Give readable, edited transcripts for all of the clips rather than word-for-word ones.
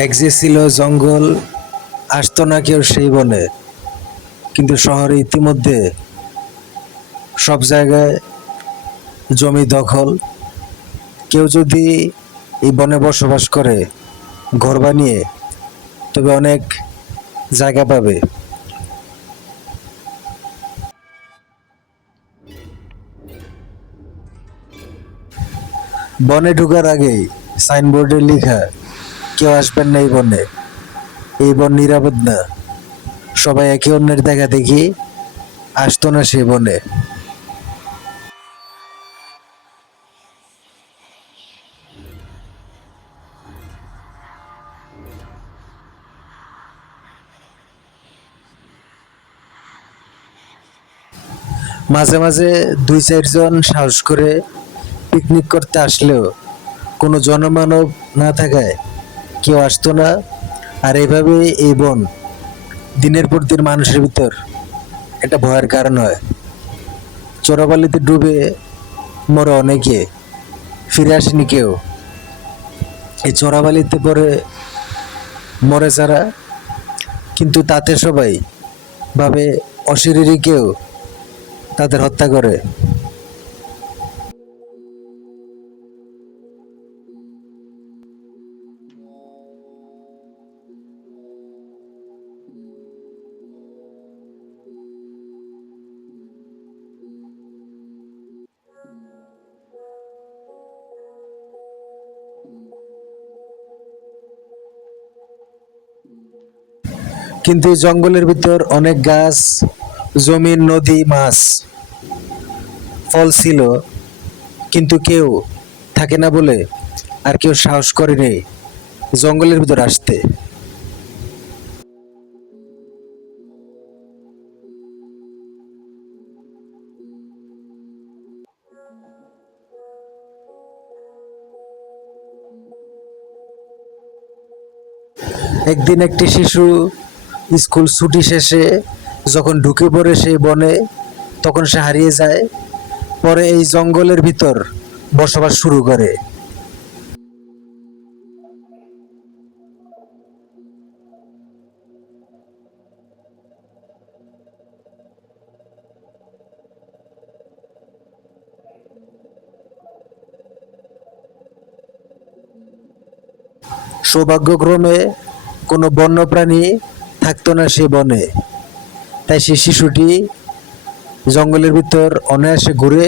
এক যে ছিল জঙ্গল, আসতো না কেউ সেই বনে। কিন্তু শহরে ইতিমধ্যে সব জায়গায় জমি দখল। কেউ যদি এই বনে বসবাস করে ঘর বানিয়ে, তবে অনেক জায়গা পাবে। বনে ঢোকার আগেই সাইনবোর্ডে লেখা, কেউ আসবেন না এই বনে, এই বন নিরাপদ না। সবাই একে অন্যের দেখা দেখি আসতো না সেই বনে। মাঝে মাঝে দুই চারজন সাহস করে পিকনিক করতে আসলেও কোনো জনমানব না থাকায় কেউ আসতো না। আর এইভাবে এই বন দিনের পর দিন মানুষের ভিতর একটা ভয়ের কারণ হয়। চোরাবালিতে ডুবে মরে অনেকে, ফিরে আসেনি কেউ। এই চোরাবালিতে পরে মরে যারা, কিন্তু তাতে সবাই ভাবে অশরীরী কেউ তাদের হত্যা করে। কিন্তু এই জঙ্গলের ভিতর অনেক গাছ, জমিন, নদী, মাছ, ফল ছিল, কিন্তু কেউ থাকে না বলে আর কেউ সাহস করেনি জঙ্গলের ভিতর আসতে। একদিন একটি শিশু স্কুল ছুটি শেষে যখন ঢুকে পড়ে সেই বনে, তখন সে হারিয়ে যায়। পরে এই জঙ্গলের ভিতর বসবাস শুরু করে। সৌভাগ্যক্রমে কোনো বন্যপ্রাণী থাকতো না সে বনে। তাই সে শিশুটি জঙ্গলের ভিতর অনায়াসে ঘুরে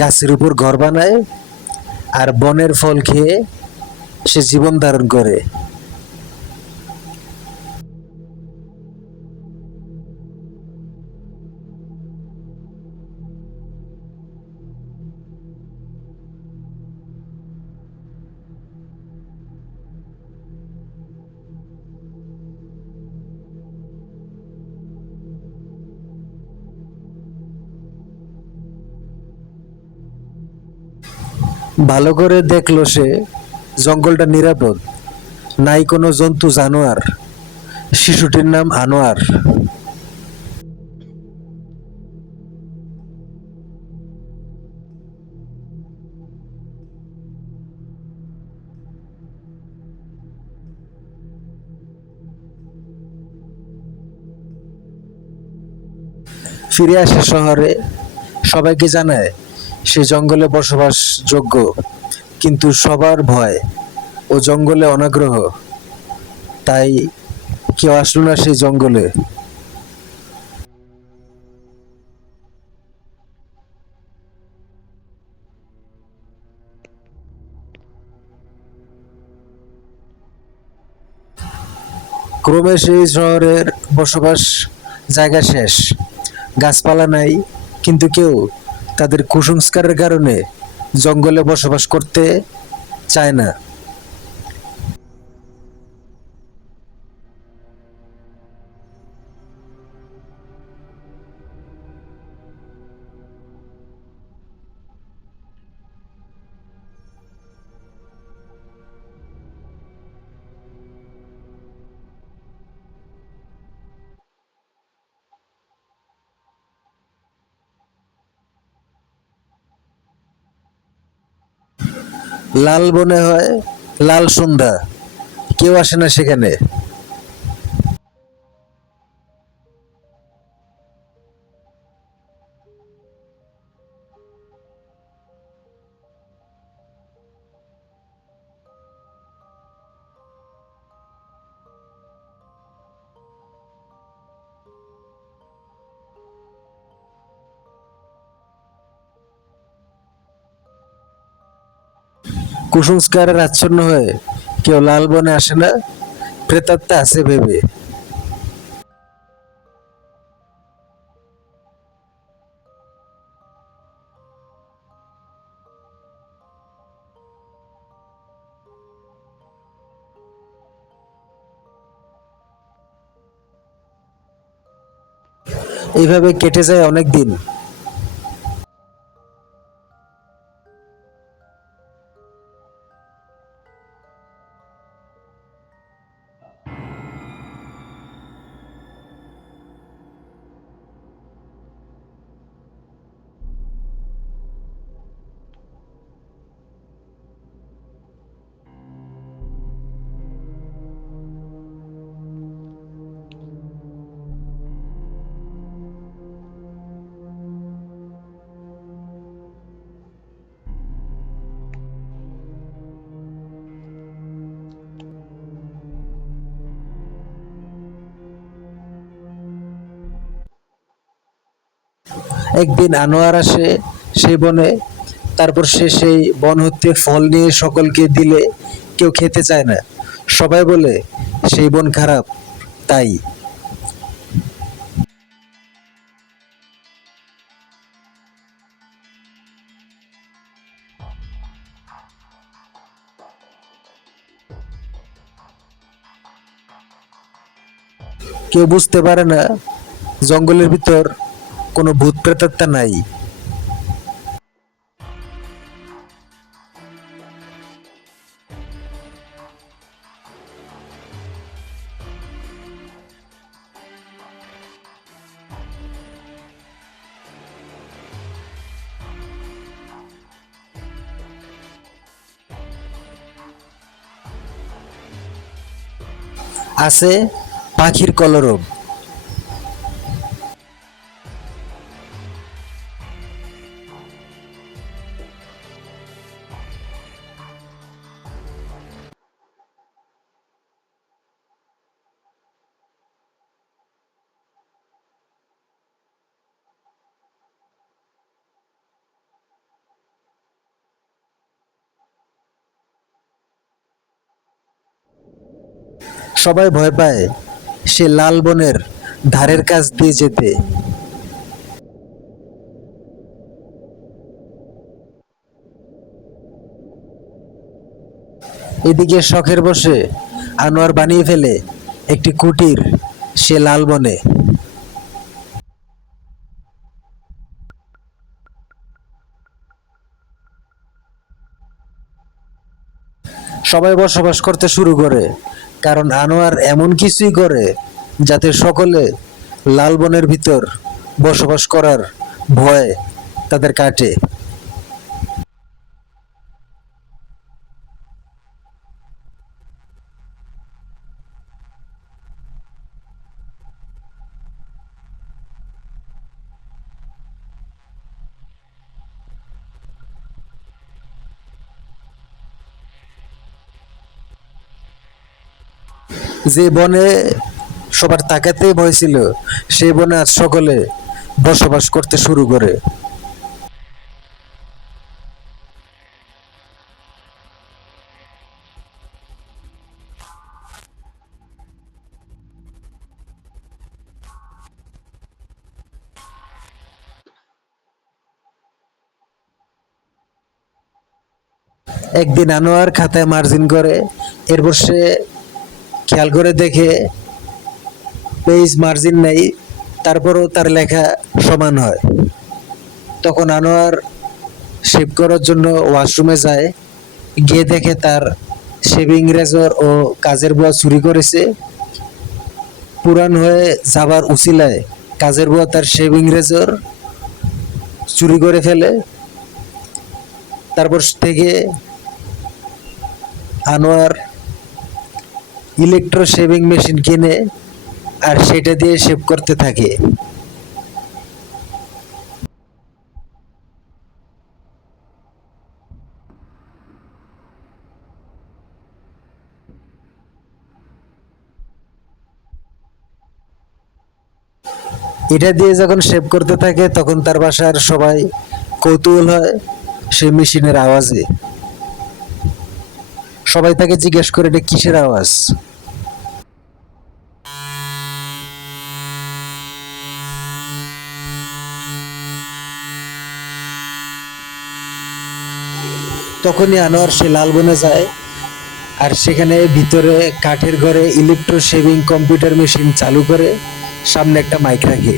গাছের উপর ঘর বানায় আর বনের ফল খেয়ে সে জীবন ধারণ করে। ভালো করে দেখলো সে, জঙ্গলটা নিরাপদ, নাই কোনো জন্তু জানোয়ার। শিশুটির নাম আনোয়ার। ফিরে আসে শহরে, সবাইকে জানায় সে জঙ্গলে বসবাসযোগ্য। কিন্তু সবার ভয়, ও জঙ্গলে অনাগ্রহ, তাই কেউ আসলো না সেই জঙ্গলে। ক্রমে সেই শহরের বসবাস জায়গা শেষ, গাছপালা নাই। কিন্তু কেউ তাদের কুসংস্কারের কারণে জঙ্গলে বসবাস করতে চায় না। লাল বনে হয় লাল সন্ধ্যা, কেউ আসে না সেখানে। কুসংস্কারের আচ্ছন্ন হয়ে কেউ লাল বনে আসে না প্রেতাত্মা আছে ভেবে। এইভাবে কেটে যায় অনেক দিন। একদিন আনোয়ার আসে সেই বনে। তারপর সে সেই বন হতে ফল নিয়ে সকলকে দিলে কেউ খেতে চায় না। সবাই বলে সেই বন খারাপ। তাই কেউ বুঝতে পারে না জঙ্গলের ভিতর কোনো ভূত প্রেতাত্মা নাই। আছে পাখির কলরব। সবাই ভয় পায় সে লাল বনের ধারের কাছ দিয়ে যেতে। এদিকে শখের বসে আনোয়ার বানিয়ে ফেলে একটি কুটির সে লাল বনে। সবাই বসবাস করতে শুরু করে, কারণ আনোয়ার এমন কিছুই করে যাতে সকলে লাল বনের ভিতর বসবাস করার ভয় তাদের কাটে। যে বনে সবার তাকাতেই ভয় ছিল, সেই বনে আজ সকলে বসবাস করতে শুরু করে। একদিন আনোয়ার খাতায় মার্জিন করে, এরপর সে খেয়াল করে দেখে পেজ মার্জিন নেই, তারপরও তার লেখা সমান হয়। তখন আনোয়ার শেভ করার জন্য ওয়াশরুমে যায়। গিয়ে দেখে তার শেভিং রেজর ও কাজের বুয়া চুরি করেছে। পুরান হয়ে যাবার উছিলায় কাজের বুয়া তার শেভিং রেজর চুরি করে ফেলে। তারপর থেকে আনোয়ার ইলেকট্রো শেভিং মেশিন কিনে আর সেটা দিয়ে শেভ করতে থাকে। এটা দিয়ে যখন শেভ করতে থাকে তখন তার বাসার সবাই কৌতূহল হয় সেই মেশিনের আওয়াজে। সবাই তাকে জিজ্ঞেস করে এটা কিসের আওয়াজ। তখনই আনোয়ার সে লালবনে যায় আর সেখানে ভিতরে কাঠের ঘরে ইলেকট্রো শেভিং কম্পিউটার মেশিন চালু করে সামনে একটা মাইক রাখে।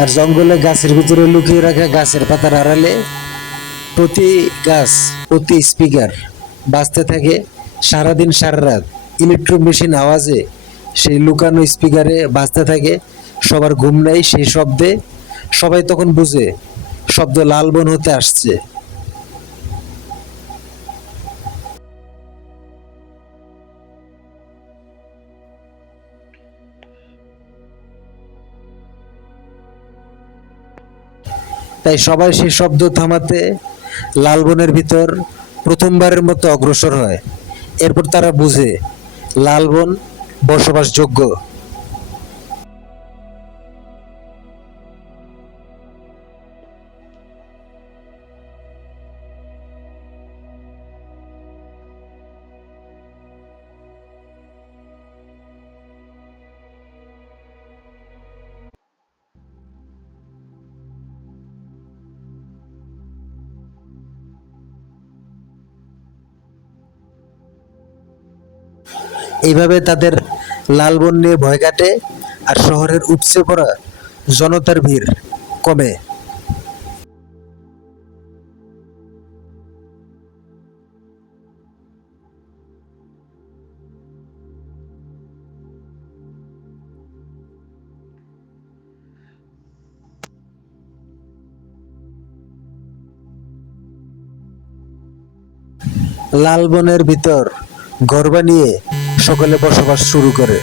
আর জঙ্গলে গাছের ভিতরে লুকিয়ে রাখা গাছের পাতার আড়ালে প্রতি গাছ প্রতি স্পিকার বাজতে থাকে সারাদিন সারা রাত। ইলেকট্রিক মেশিন আওয়াজে সেই লুকানো স্পিকারে বাজতে থাকে। সবার ঘুম নেই সেই শব্দে। সবাই তখন বুঝে শব্দ লালবন হতে আসছে। তাই সবাই সেই শব্দ থামাতে লালবনের ভিতর প্রথমবারের মতো অগ্রসর হয়। এরপর তারা বুঝে লালবন বসবাসযোগ্য। এইভাবে তাদের লালবন নিয়ে ভয় কাটে আর শহরের উপচে পড়া জনতার ভিড় কমে। লালবনের ভিতর ঘর বানিয়ে সকলে বসবাস শুরু করে।